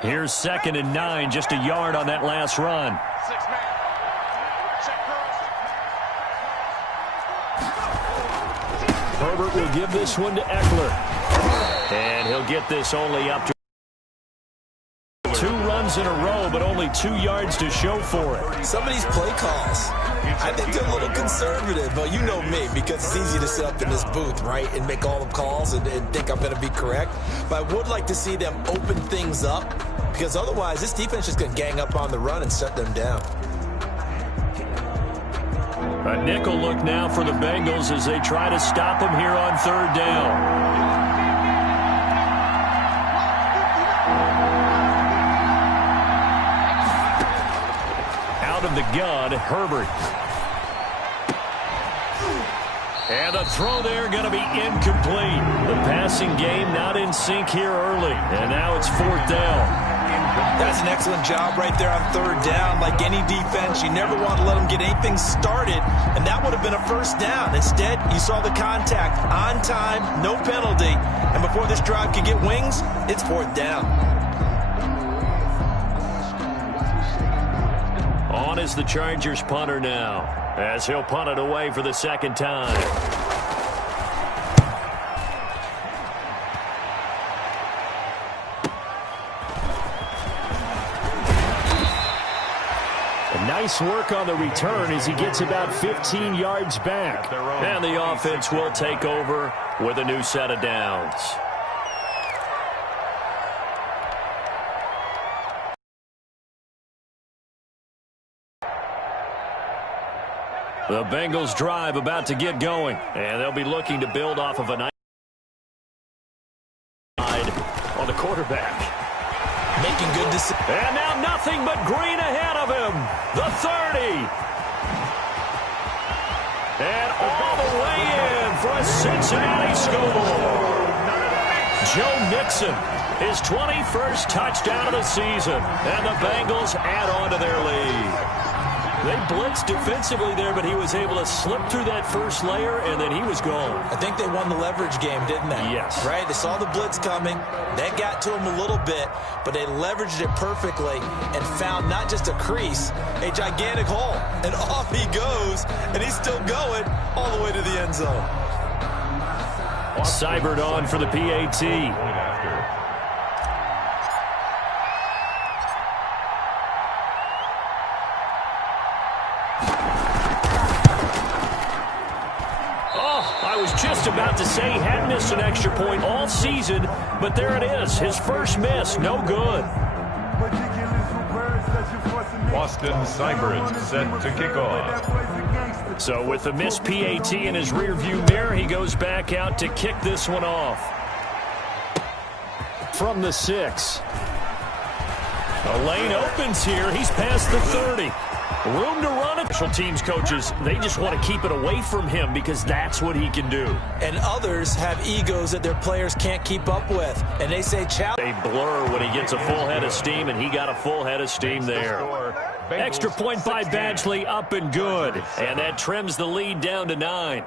Here's 2nd and 9, just a yard on that last run. Herbert will give this one to Eckler. And he'll get this only up to 2 runs in a row, but only 2 yards to show for it. Some of these play calls, I think they're a little conservative, but you know me, because it's easy to sit up in this booth, right, and make all the calls and think I'm going to be correct. But I would like to see them open things up, because otherwise this defense is going to gang up on the run and shut them down. A nickel look now for the Bengals as they try to stop them here on 3rd down. Out of the gun, Herbert. And the throw there going to be incomplete. The passing game not in sync here early. And now it's 4th down. That's an excellent job right there on 3rd down. Like any defense, you never want to let them get anything started, and that would have been a 1st down. Instead, you saw the contact on time, no penalty, and before this drive could get wings, it's 4th down. On is the Chargers punter now, as he'll punt it away for the 2nd time. Nice work on the return as he gets about 15 yards back. And the offense will take over with a new set of downs. The Bengals drive about to get going, and they'll be looking to build off of a nice side on the quarterback. Making good decisions. And now nothing but green ahead of him. The 30. And all the way in for a Cincinnati score. Joe Mixon, his 21st touchdown of the season. And the Bengals add on to their lead. They blitzed defensively there, but he was able to slip through that first layer, and then he was gone. I think they won the leverage game, didn't they? Yes. Right? They saw the blitz coming. That got to him a little bit, but they leveraged it perfectly and found not just a crease, a gigantic hole. And off he goes, and he's still going all the way to the end zone. Seibert on for the PAT. Just about to say he hadn't missed an extra point all season, but there it is. His first miss, no good. Boston Seibert set to kick off. So with the missed PAT in his rearview mirror, he goes back out to kick this one off. From the 6. A lane opens here. He's past the 30. Room to run it. Special teams coaches, they just want to keep it away from him because that's what he can do. And others have egos that their players can't keep up with. And they say, a blur when he gets a full head of steam, and he got a full head of steam there. Extra point by Badgley, up and good. And that trims the lead down to 9.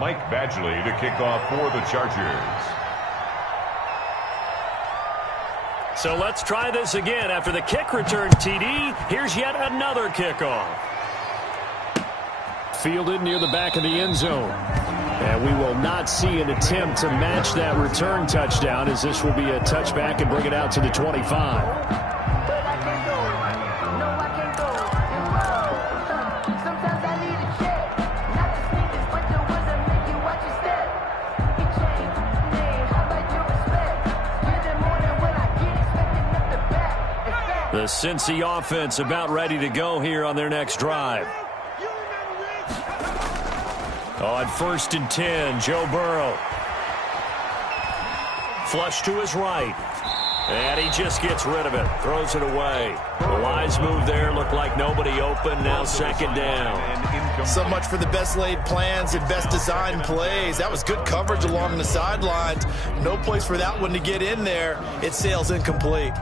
Mike Badgley to kick off for the Chargers. So let's try this again. After the kick return TD, here's yet another kickoff. Fielded near the back of the end zone. And we will not see an attempt to match that return touchdown, as this will be a touchback and bring it out to the 25. The Cincy offense about ready to go here on their next drive. On 1st and 10, Joe Burrow. Flush to his right. And he just gets rid of it. Throws it away. The wise move there. Looked like nobody open. Now 2nd down. So much for the best laid plans and best designed plays. That was good coverage along the sidelines. No place for that one to get in there. It sails incomplete.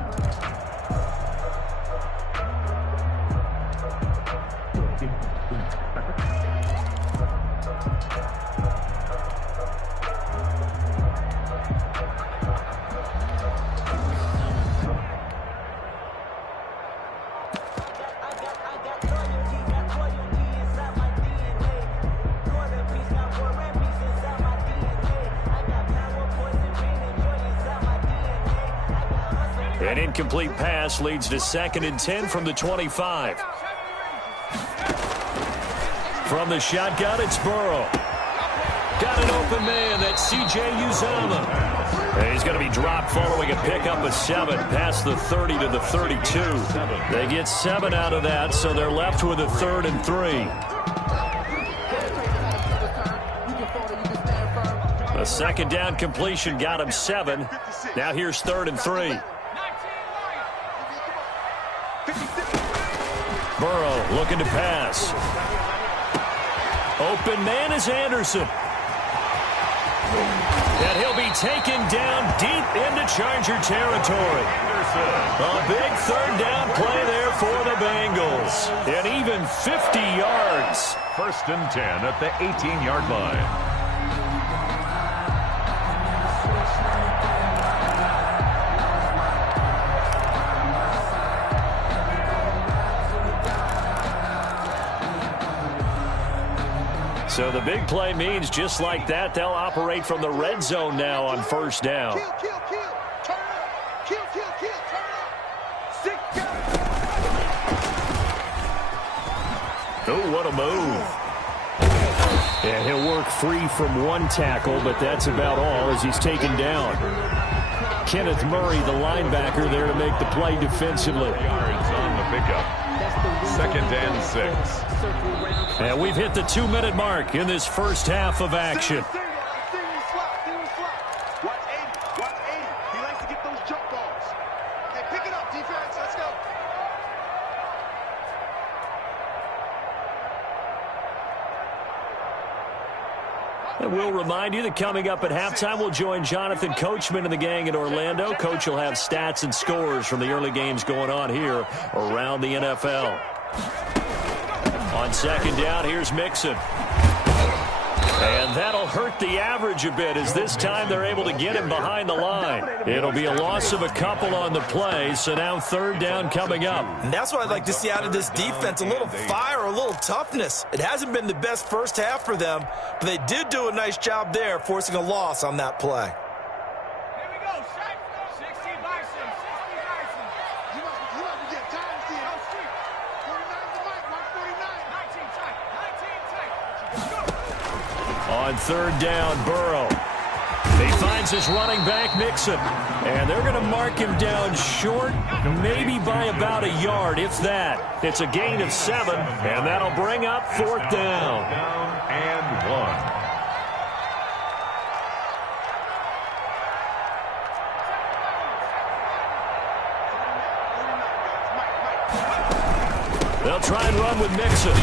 An incomplete pass leads to 2nd and 10 from the 25. From the shotgun, it's Burrow. Got an open man. That's C.J. Uzomah. And he's going to be dropped following a pickup of 7 past the 30 to the 32. They get 7 out of that, so they're left with a 3rd and 3. A 2nd down completion got him 7. Now here's 3rd and 3. Burrow looking to pass. Open man is Anderson. And he'll be taken down deep into Charger territory. A big 3rd down play there for the Bengals. And even 50 yards. 1st and 10 at the 18-yard line. So the big play means just like that, they'll operate from the red zone now on 1st down. Oh, what a move. And he'll work free from 1 tackle, but that's about all as he's taken down. Kenneth Murray, the linebacker, there to make the play defensively. Yards on the pickup. 2nd and 6. And we've hit the 2-minute mark in this first half of action. And we'll remind you that coming up at halftime, we'll join Jonathan Coachman and the gang in Orlando. Coach will have stats and scores from the early games going on here around the NFL. On 2nd down, here's Mixon. And that'll hurt the average a bit as this time they're able to get him behind the line. It'll be a loss of a couple on the play, so now 3rd down coming up. And that's what I'd like to see out of this defense, a little fire, a little toughness. It hasn't been the best first half for them, but they did do a nice job there, forcing a loss on that play. On 3rd down, Burrow. He finds his running back, Mixon. And they're going to mark him down short, maybe by about a yard, if that. It's a gain of 7, and that'll bring up 4th down. Down and 1. They'll try and run with Mixon.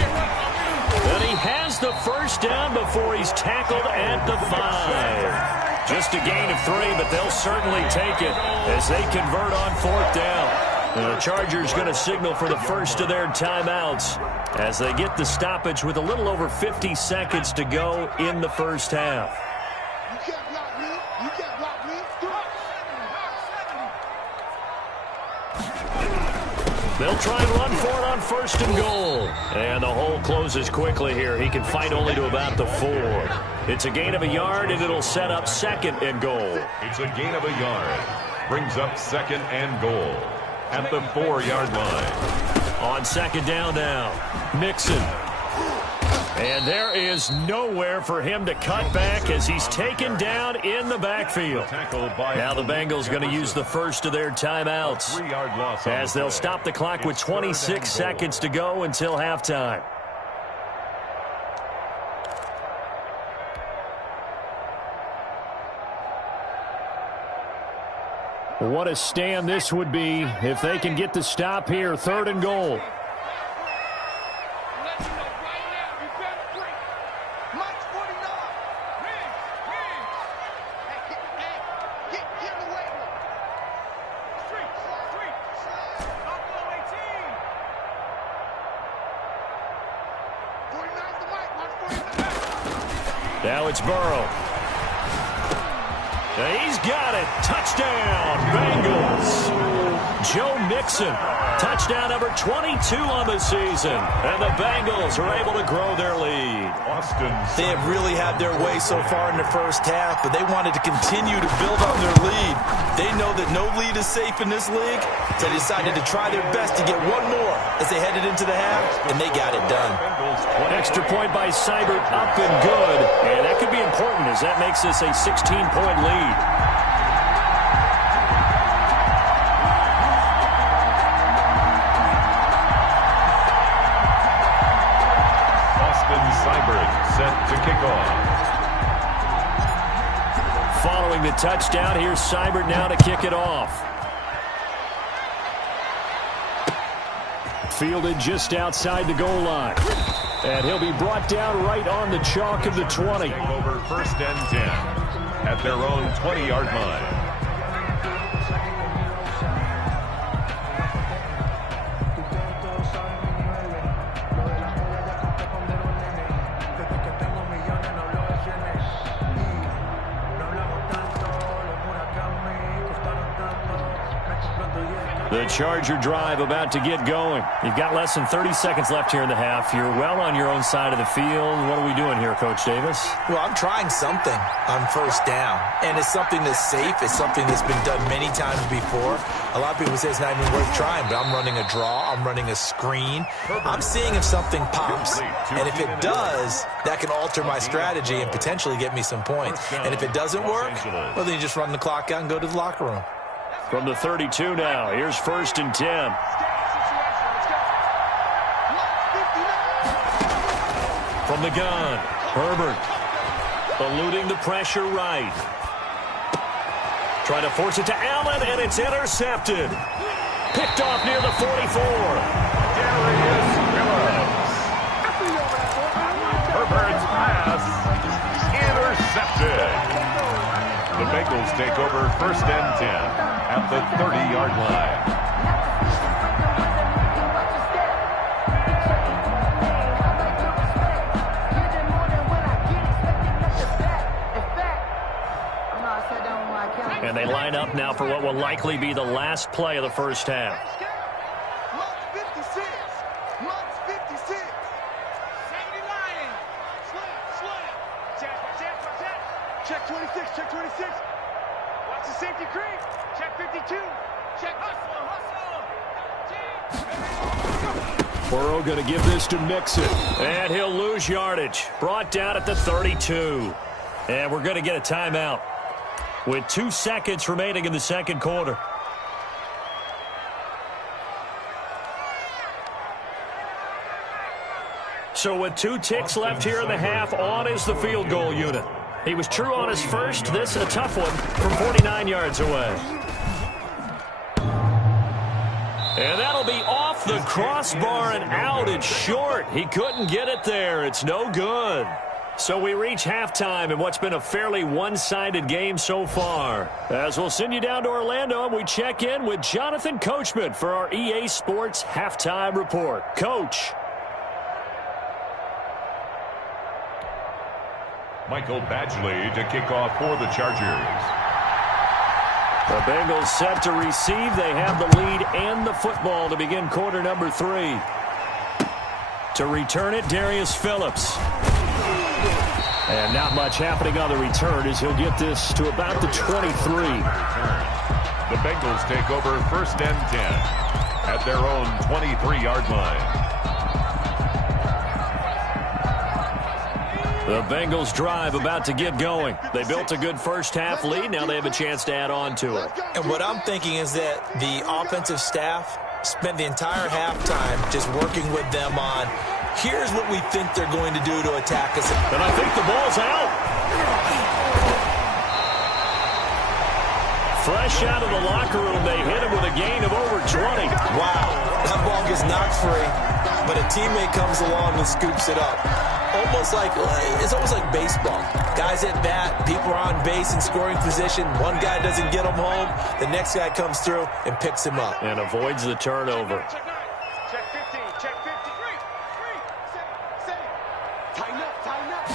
And he has the 1st down before he's tackled at the 5. Just a gain of 3, but they'll certainly take it as they convert on 4th down. And the Chargers going to signal for the first of their timeouts as they get the stoppage with a little over 50 seconds to go in the first half. They'll try and run for it on 1st and goal. And the hole closes quickly here. He can fight only to about the 4. It's a gain of a yard, and it'll set up 2nd and goal. It's a gain of a yard. Brings up 2nd and goal at the 4-yard line. On 2nd down now, Mixon. And there is nowhere for him to cut back as he's taken down in the backfield. Now the Bengals going to use the first of their timeouts as they'll stop the clock with 26 seconds to go until halftime. What a stand this would be if they can get the stop here. 3rd and goal. Now it's Burrow. He's got it. Touchdown, Bengals. Joe Mixon, touchdown number 22 on the season. And the Bengals are able to grow their lead. They have really had their way so far in the first half, but they wanted to continue to build on their lead. They know that no lead is safe in this league, so they decided to try their best to get one more as they headed into the half, and they got it done. Extra point by Seibert, up and good. And that could be important as that makes this a 16-point lead. Set to kick off. Following the touchdown, here's Seibert now to kick it off. Fielded just outside the goal line. And he'll be brought down right on the chalk of the 20. Over 1st and 10 at their own 20-yard line. The Charger drive about to get going. You've got less than 30 seconds left here in the half. You're well on your own side of the field. What are we doing here, Coach Davis? Well, I'm trying something on 1st down, and it's something that's safe. It's something that's been done many times before. A lot of people say it's not even worth trying, but I'm running a draw. I'm running a screen. I'm seeing if something pops, and if it does, that can alter my strategy and potentially get me some points. And if it doesn't work, well, then you just run the clock out and go to the locker room. From the 32 now, here's 1st and 10. From the gun, Herbert eluding the pressure right. Trying to force it to Allen, and it's intercepted. Picked off near the 44. Herbert's pass intercepted. The Bengals take over 1st and 10 at the 30-yard line. And they line up now for what will likely be the last play of the first half. Check 26, check 26. Watch the safety creep. Check 52. Check hustle, hustle. Burrow going to give this to Mixon. And he'll lose yardage. Brought down at the 32. And we're going to get a timeout with 2 seconds remaining in the second quarter. So with 2 ticks left here in the half, on is the field goal unit. He was true on his first. This a tough one from 49 yards away. And that'll be off the crossbar and out. It's short. He couldn't get it there. It's no good. So we reach halftime in what's been a fairly one-sided game so far. As we'll send you down to Orlando, and we check in with Jonathan Coachman for our EA Sports Halftime Report. Coach. Michael Badgley to kick off for the Chargers. The Bengals set to receive. They have the lead and the football to begin quarter number 3. To return it, Darius Phillips. And not much happening on the return as he'll get this to about the 23. The Bengals take over 1st and 10 at their own 23-yard line. The Bengals drive about to get going. They built a good first half lead. Now they have a chance to add on to it. And what I'm thinking is that the offensive staff spent the entire halftime just working with them on, here's what we think they're going to do to attack us. And I think the ball's out. Fresh out of the locker room, they hit him with a gain of over 20. Wow, that ball gets knocked free, but a teammate comes along and scoops it up. It's almost like baseball. Guys at bat, people are on base in scoring position. One guy doesn't get him home. The next guy comes through and picks him up. And avoids the turnover. Check 15, check 50. Tighten up, tighten up.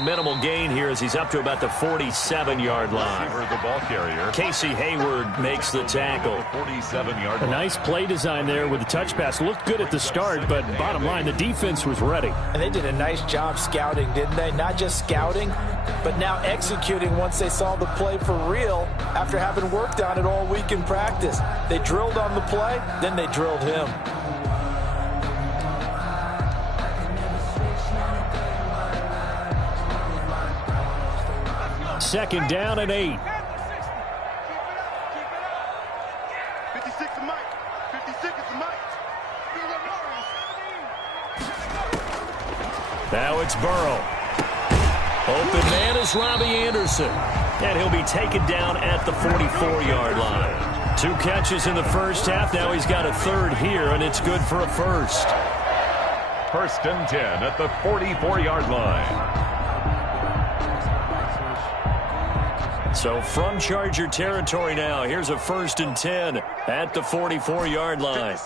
a minimal gain here as he's up to about the 47-yard line. The ball carrier. Casey Hayward makes the tackle. 47-yard A line. nice play design there with the touch pass. Looked good at the start, but bottom line, the defense was ready. And they did a nice job scouting, didn't they? Not just scouting, but now executing once they saw the play for real after having worked on it all week in practice. They drilled on the play, then they drilled him. Second down and 8. 56 to Mike. 50 seconds to Mike. Now it's Burrow. Open man is Robbie Anderson. And he'll be taken down at the 44-yard line. 2 catches in the first half. Now he's got a third here, and it's good for a first. First and 10 at the 44-yard line. So from Charger territory now, here's a first and 10 at the 44-yard line.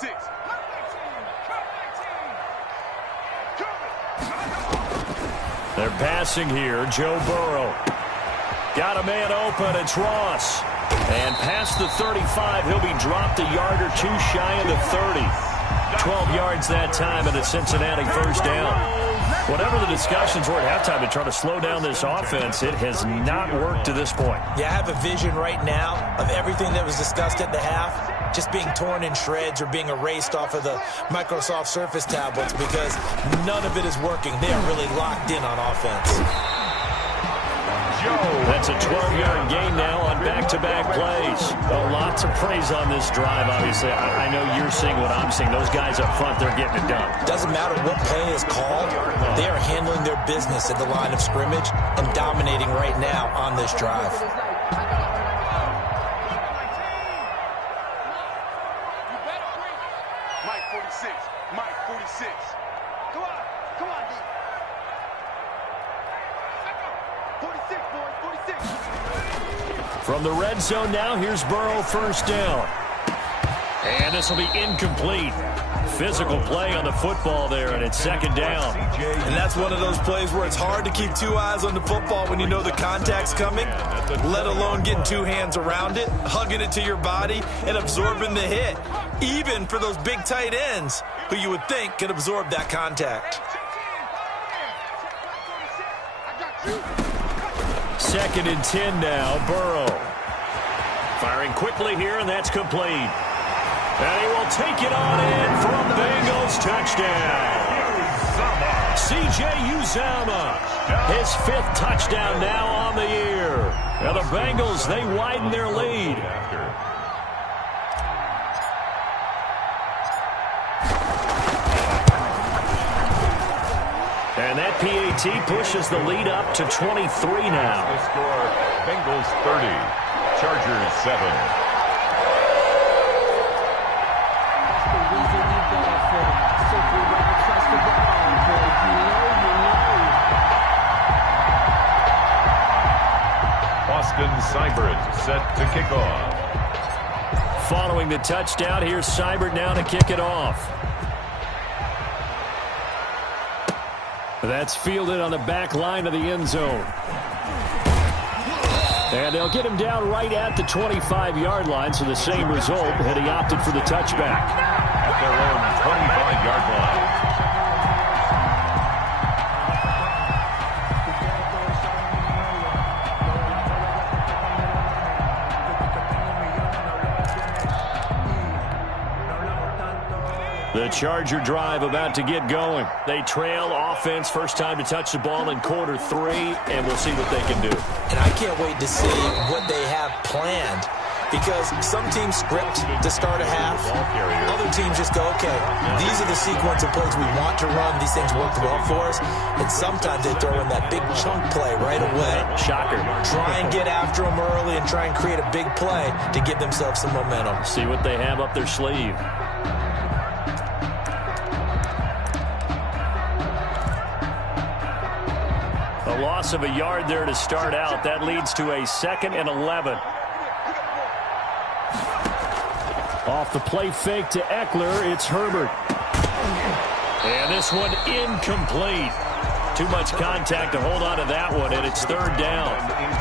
They're passing here. Joe Burrow. Got a man open. It's Ross. And past the 35, he'll be dropped a yard or 2 shy of the 30. 12 yards that time and a Cincinnati first down. Whatever the discussions were at halftime to try to slow down this offense, it has not worked to this point. Yeah, I have a vision right now of everything that was discussed at the half just being torn in shreds or being erased off of the Microsoft Surface tablets because none of it is working. They are really locked in on offense. That's a 12-yard gain now on back-to-back plays. Lots of praise on this drive, obviously. I know you're seeing what I'm seeing. Those guys up front, they're getting it done. Doesn't matter what play is called. They are handling their business at the line of scrimmage and dominating right now on this drive. Mike 46. Mike 46. Come on. Come on, D. 46, boys. 46. From the red zone now, here's Burrow first down. And this will be incomplete. Physical play on the football there, and it's second down. And that's one of those plays where it's hard to keep 2 eyes on the football when you know the contact's coming, let alone getting 2 hands around it, hugging it to your body, and absorbing the hit, even for those big tight ends who you would think could absorb that contact. Second and 10 now, Burrow. Firing quickly here, and that's complete. And he will take it on in for a Bengals touchdown. C.J. Uzomah, his 5th touchdown now on the year. And the Bengals, they widen their lead. And that PAT pushes the lead up to 23 now. The score, Bengals 30, Chargers 7. Austin Seibert set to kick off. Following the touchdown, here's Seibert now to kick it off. That's fielded on the back line of the end zone. And they'll get him down right at the 25-yard line, so the same result had he opted for the touchback. At their own 25-yard line. The Charger drive about to get going. They trail offense, first time to touch the ball in quarter 3, and we'll see what they can do. And I can't wait to see what they have planned, because some teams script to start a half. Other teams just go, okay, these are the sequence of plays we want to run. These things work well for us. And sometimes they throw in that big chunk play right away. Shocker. Try and get after them early and try and create a big play to give themselves some momentum. See what they have up their sleeve. A loss of a yard there to start out. That leads to a 2nd and 11. Off the play fake to Eckler, it's Herbert. And this one incomplete. Too much contact to hold on to that one, and it's third down.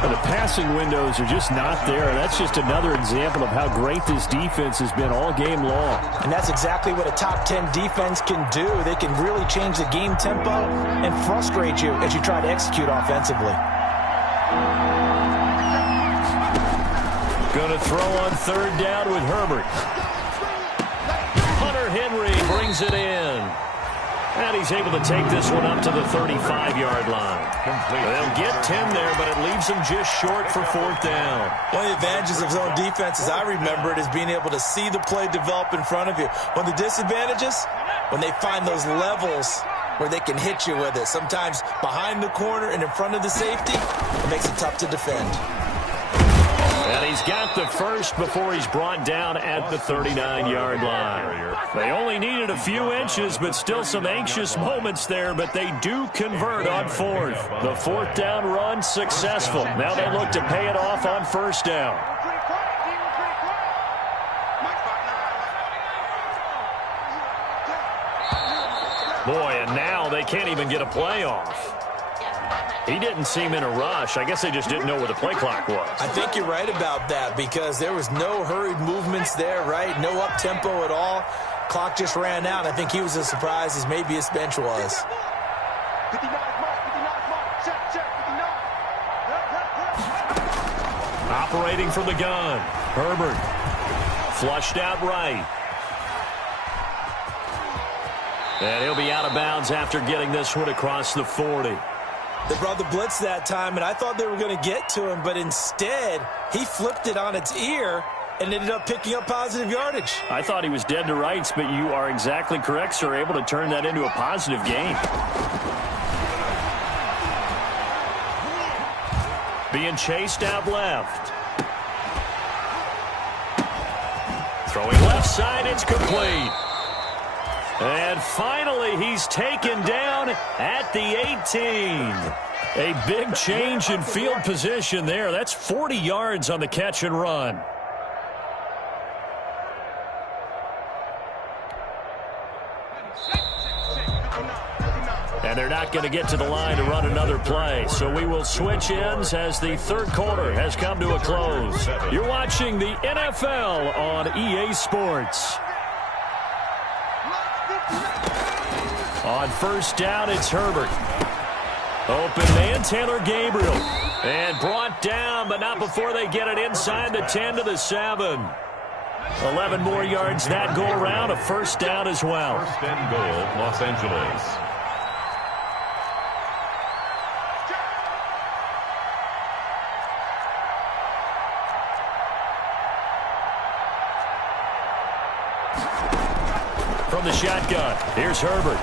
The passing windows are just not there. That's just another example of how great this defense has been all game long. And that's exactly what a top 10 defense can do. They can really change the game tempo and frustrate you as you try to execute offensively. Going to throw on third down with Herbert. Hunter Henry brings it in. And he's able to take this one up to the 35-yard line. They'll get 10 there, but it leaves them just short for fourth down. One of the advantages of zone defense, as I remember it, is being able to see the play develop in front of you. One of the disadvantages, when they find those levels where they can hit you with it, sometimes behind the corner and in front of the safety, it makes it tough to defend. And he's got the first before he's brought down at the 39-yard line. They only needed a few inches, but still some anxious moments there, but they do convert on fourth. The fourth down run successful. Now they look to pay it off on first down. Boy, and now they can't even get a play off. He didn't seem in a rush. I guess they just didn't know where the play clock was. I think you're right about that because there was no hurried movements there, right? No up-tempo at all. Clock just ran out. I think he was as surprised as maybe his bench was. Operating from the gun. Herbert. Flushed out right. And he'll be out of bounds after getting this one across the 40. They brought the blitz that time, and I thought they were going to get to him, but instead, he flipped it on its ear and ended up picking up positive yardage. I thought he was dead to rights, but you are exactly correct, sir. Able to turn that into a positive gain. Being chased out left. Throwing left side, it's complete. And finally, he's taken down at the 18. A big change in field position there. That's 40 yards on the catch and run. And they're not going to get to the line to run another play. So we will switch ends as the third quarter has come to a close. You're watching the NFL on EA Sports. On first down, it's Herbert. Open man, Taylor Gabriel. And brought down, but not before they get it inside the 10 to the 7. 11 more yards that go around, a first down as well. First and goal, Los Angeles. From the shotgun, here's Herbert.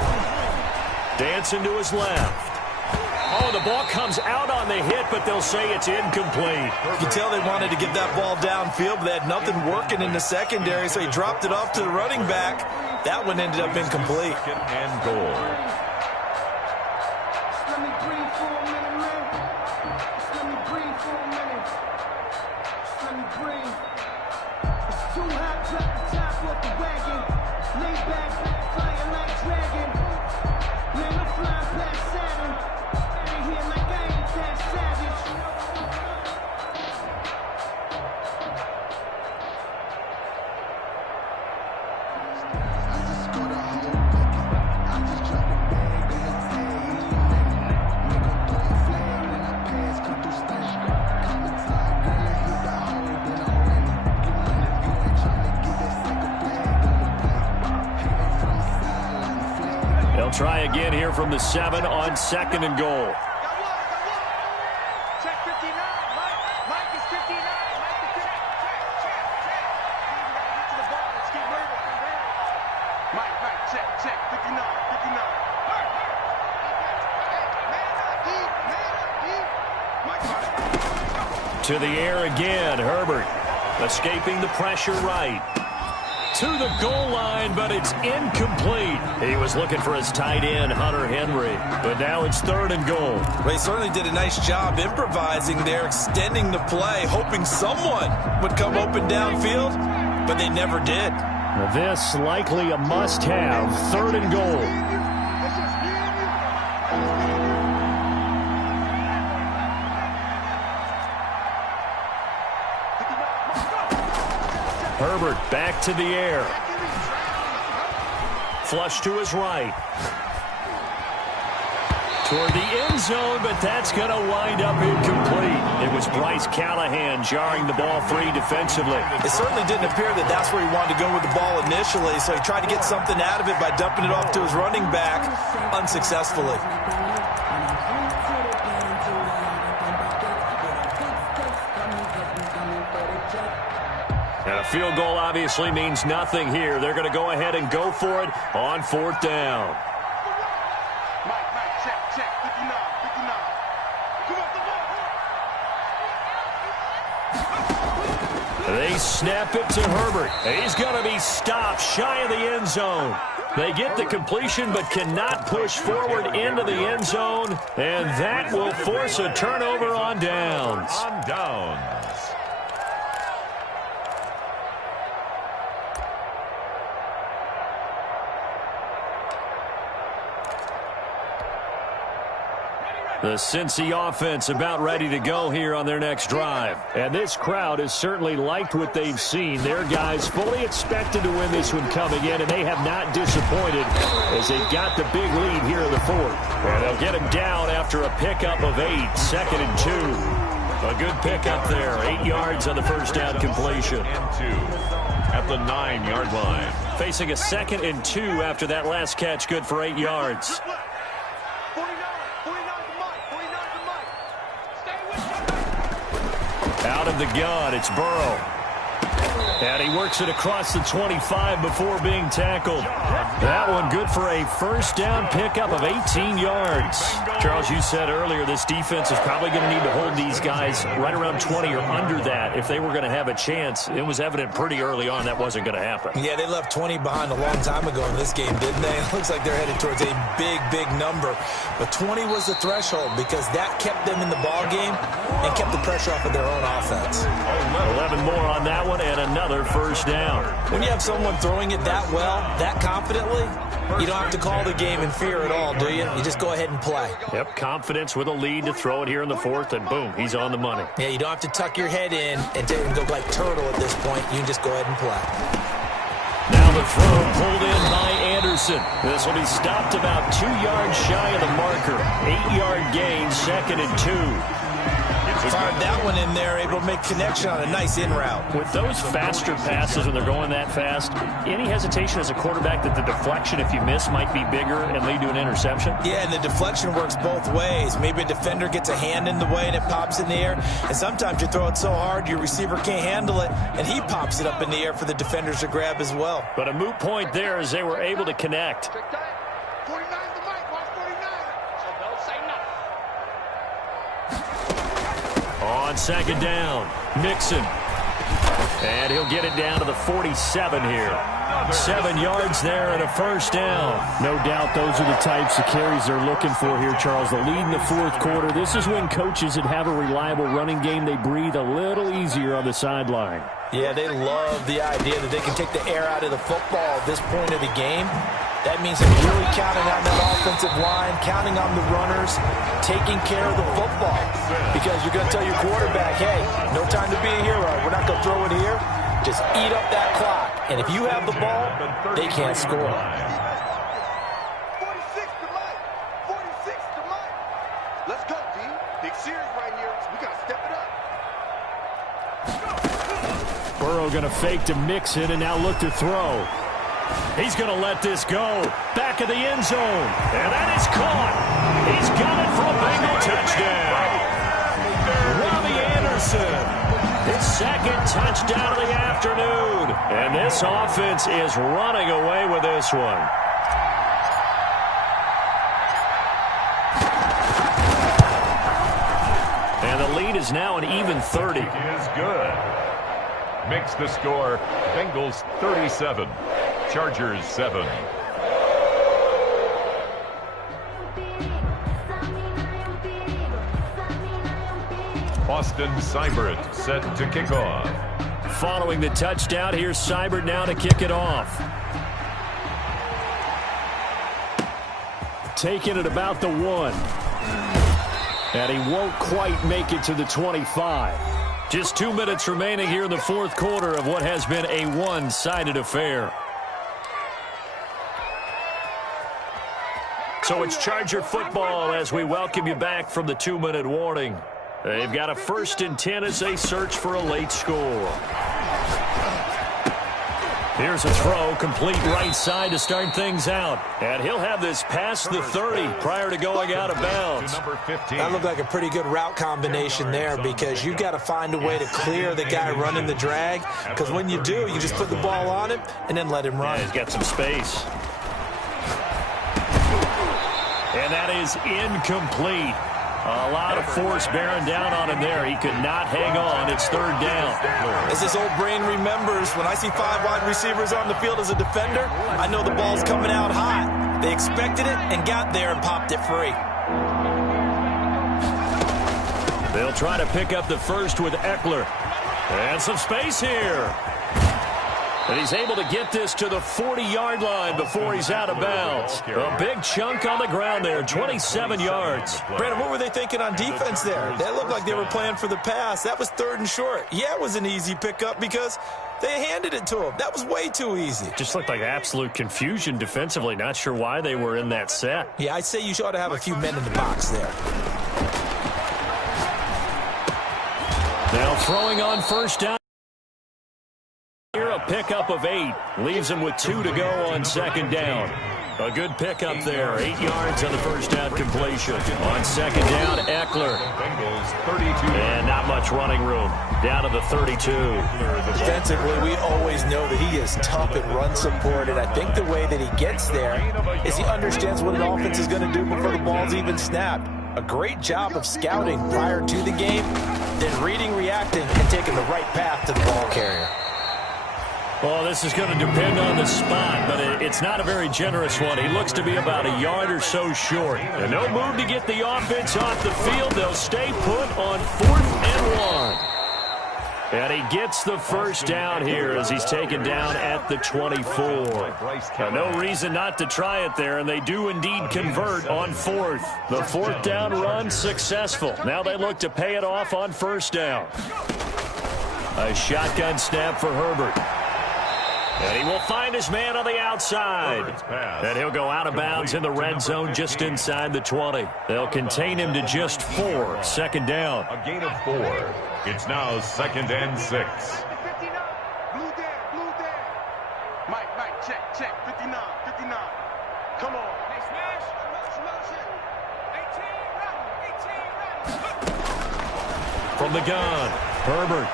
Dancing to his left. Oh, the ball comes out on the hit, but they'll say it's incomplete. You can tell they wanted to get that ball downfield, but they had nothing working in the secondary, so he dropped it off to the running back. That one ended up incomplete. Second and goal. Let me breathe for a minute, man. Let me breathe for a minute. Let me breathe. It's too hot, drop the top off the wagon. Lay back, flying like dragon. Man, I'm flying past Saturn. Out of here like I ain't that savage. I just got a whole bucket. I just dropped a bag in the tag. Make 'em throw a flag when I pass, come through stand. Come inside, girl, and hit the hole, then I'm ready. Get money, you ain't tryna get that second flag on the plate. Hanging from the sideline, flag. They'll try again here from the 7 on second and goal. Check 59. Mike is 59. Mike is 59. Check. Get to the ball. Let's keep moving. Mike, check. 59. Mike, To the air again, Herbert. Escaping the pressure right. To the goal line, but it's incomplete. He was looking for his tight end, Hunter Henry. But now it's third and goal. Well, he certainly did a nice job improvising there, extending the play, hoping someone would come open downfield, but they never did. This likely a must-have, third and goal. Herbert back to the air. Flush to his right. Toward the end zone, but that's going to wind up incomplete. It was Bryce Callahan jarring the ball free defensively. It certainly didn't appear that that's where he wanted to go with the ball initially, so he tried to get something out of it by dumping it off to his running back unsuccessfully. And a field goal obviously means nothing here. They're going to go ahead and go for it on 4th down. Check, 59. Come on, They snap it to Herbert. He's going to be stopped shy of the end zone. They get the completion but cannot push forward into the end zone, and that will force a turnover on downs. On downs. The Cincy offense about ready to go here on their next drive. And this crowd has certainly liked what they've seen. Their guys fully expected to win this one coming in, and they have not disappointed as they got the big lead here in the 4th. And they'll get him down after a pickup of 8, 2nd and 2. A good pickup there, 8 yards on the first down completion. And 2 at the 9-yard line. Facing a 2nd and 2 after that last catch, good for 8 yards. Out of the gun, it's Burrow. And he works it across the 25 before being tackled. That one good for a first down pickup of 18 yards. Charles, you said earlier this defense is probably going to need to hold these guys right around 20 or under that if they were going to have a chance. It was evident pretty early on that wasn't going to happen. Yeah, they left 20 behind a long time ago in this game, didn't they? It looks like they're headed towards a big number. But 20 was the threshold because that kept them in the ball game and kept the pressure off of their own offense. 11 more on that one and another first down. When you have someone throwing it that well, that confidently, you don't have to call the game in fear at all, do you? You just go ahead and play. Yep, confidence with a lead to throw it here in the 4th, and boom, he's on the money. Yeah, you don't have to tuck your head in and go like turtle at this point. You can just go ahead and play. Now the throw pulled in by Anderson. This will be stopped about 2 yards shy of the marker. 8-yard gain, 2nd and 2. Fired that one in there, able to make connection on a nice in route. With those faster passes when they're going that fast, any hesitation as a quarterback that the deflection, if you miss, might be bigger and lead to an interception? Yeah, and the deflection works both ways. Maybe a defender gets a hand in the way and it pops in the air. And sometimes you throw it so hard your receiver can't handle it, and he pops it up in the air for the defenders to grab as well. But a moot point there as they were able to connect. 49's the mic, watch 49. So don't say nothing. On 2nd down, Mixon. And he'll get it down to the 47 here. 7 yards there and a first down. No doubt those are the types of carries they're looking for here, Charles. The lead in the 4th quarter. This is when coaches that have a reliable running game, they breathe a little easier on the sideline. Yeah, they love the idea that they can take the air out of the football at this point of the game. That means they're really counting on that offensive line, counting on the runners, taking care of the football. Because you're going to tell your quarterback, hey, no time to be a hero. We're not going to throw it here. Just eat up that clock. And if you have the ball, they can't score. 46 to Mike. 46 to Mike. Let's go, D. Big series right here. We got to step it up. Burrow going to fake to Mixon and now look to throw. He's going to let this go. Back of the end zone. And that is caught. He's got it for a Bengal touchdown. Robbie Anderson. His 2nd touchdown of the afternoon. And this offense is running away with this one. And the lead is now an even 30. Is good. Makes the score Bengals 37. Chargers 7. Austin Seibert set to kick off. Following the touchdown, here's Seibert now to kick it off. Taking it about the 1. And he won't quite make it to the 25. Just 2 minutes remaining here in the fourth quarter of what has been a one-sided affair. So it's Charger football as we welcome you back from the 2-minute warning. They've got a 1st and 10 as they search for a late score. Here's a throw, complete right side to start things out. And he'll have this past the 30 prior to going out of bounds. That looked like a pretty good route combination there because you got to find a way to clear the guy running the drag. Because when you do, you just put the ball on him and then let him run. Yeah, he's got some space. And that is incomplete. A lot of force bearing down on him there. He could not hang on. It's 3rd down. As his old brain remembers, when I see 5 wide receivers on the field as a defender, I know the ball's coming out hot. They expected it and got there and popped it free. They'll try to pick up the first with Eckler. And some space here. And he's able to get this to the 40-yard line before he's out of bounds. A big chunk on the ground there, 27 yards. Brandon, what were they thinking on defense there? They looked like they were playing for the pass. That was 3rd and short. Yeah, it was an easy pickup because they handed it to him. That was way too easy. Just looked like absolute confusion defensively. Not sure why they were in that set. Yeah, I'd say you ought to have a few men in the box there. Now throwing on 1st down. Here a pickup of 8. Leaves him with 2 to go on 2nd down. A good pickup there. 8 yards on the 1st down completion. On 2nd down, Eckler. And not much running room. Down to the 32. Defensively, we always know that he is tough in run support, and I think the way that he gets there is he understands what an offense is going to do before the ball's even snapped. A great job of scouting prior to the game, then reading, reacting, and taking the right path to the ball carrier. Well, this is going to depend on the spot, but it's not a very generous one. He looks to be about a yard or so short. And no move to get the offense off the field. They'll stay put on 4th and 1. And he gets the 1st down here as he's taken down at the 24. No reason not to try it there, and they do indeed convert on 4th. The 4th down run successful. Now they look to pay it off on 1st down. A shotgun snap for Herbert. And he will find his man on the outside. And he'll go out of bounds in the red zone just inside the 20. They'll contain him to just 4. 2nd down. A gain of 4. It's now 2nd and 6. 59. Blue there. Mike, check. 59. Come on. Hey, smash. Motion. 18, From the gun, Herbert.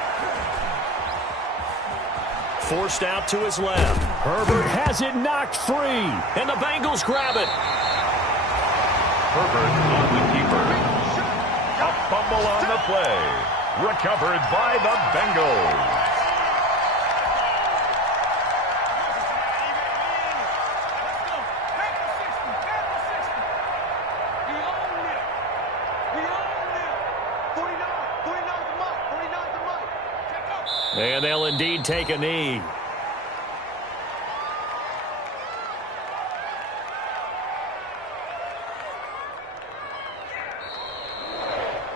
Forced out to his left. Herbert has it knocked free. And the Bengals grab it. Herbert on the keeper. A fumble on the play. Recovered by the Bengals. And they'll indeed take a knee.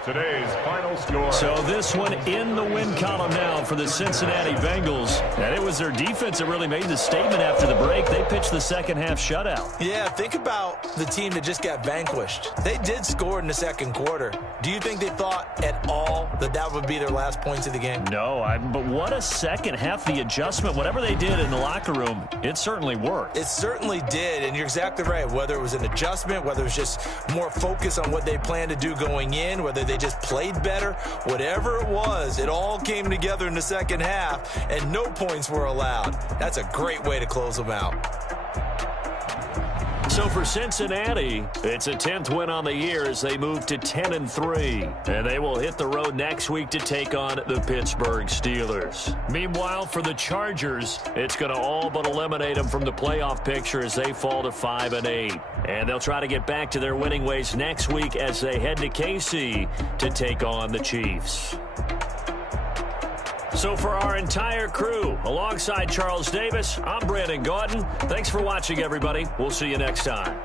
Today's final score. So this one in the win column now for the Cincinnati Bengals. And it was their defense that really made the statement after the break. They pitched the second half shutout. Yeah, think about the team that just got vanquished. They did score in the 2nd quarter. Do you think they thought at all that that would be their last points of the game? No, but what a second half. The adjustment, whatever they did in the locker room, it certainly worked. It certainly did, and you're exactly right. Whether it was an adjustment, whether it was just more focus on what they planned to do going in, whether they just played better, whatever it was, it all came together in the second half, and no points were allowed. That's a great way to close them out. So for Cincinnati, it's a 10th win on the year as they move to 10-3. And they will hit the road next week to take on the Pittsburgh Steelers. Meanwhile, for the Chargers, it's going to all but eliminate them from the playoff picture as they fall to 5-8. And they'll try to get back to their winning ways next week as they head to KC to take on the Chiefs. So for our entire crew, alongside Charles Davis, I'm Brandon Gaudin. Thanks for watching, everybody. We'll see you next time.